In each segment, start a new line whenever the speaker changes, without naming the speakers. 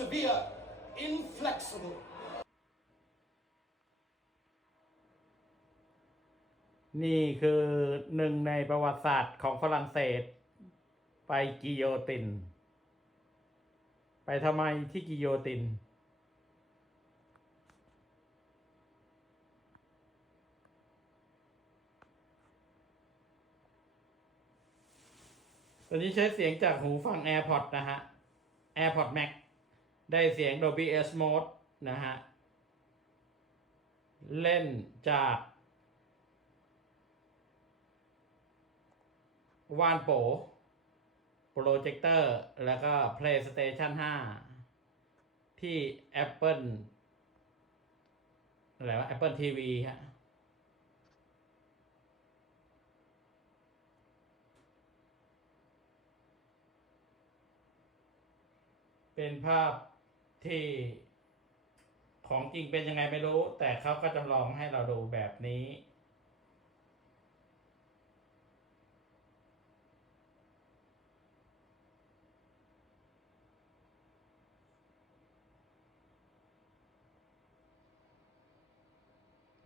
severe, inflexible.
นี่คือหนึ่งในประวัติศาสตร์ของฝรั่งเศส ไปกิโยติน ไปทำไมที่กิโยติน ตอนนี้ใช้เสียงจากหูฟัง AirPods นะฮะ AirPods Max ได้เสียง Dolby S Mode นะฮะ เล่นจากวานโปโปรเจคเตอร์ แล้วก็ PlayStation 5 ที่ Apple อะไรวะ Apple TV ฮะเป็นภาพ ที่ของจริงเป็นยังไงไม่รู้ แต่เขาก็จำลองให้เราดูแบบนี้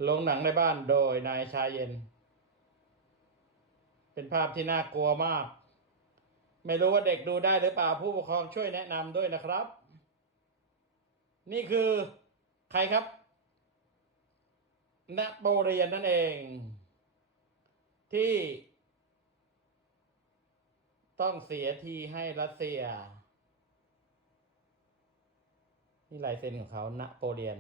ลงหนังในบ้านโดยนายชายเย็น เป็นภาพที่น่ากลัวมาก ไม่รู้ว่าเด็กดูได้หรือเปล่าผู้ปกครองช่วยแนะนำด้วยนะครับ นี่คือใครครับนโปเลียนนั่นเอง ที่ ต้องเสียทีให้รัสเซีย นี่ลายเซ็นของเขานโปเลียน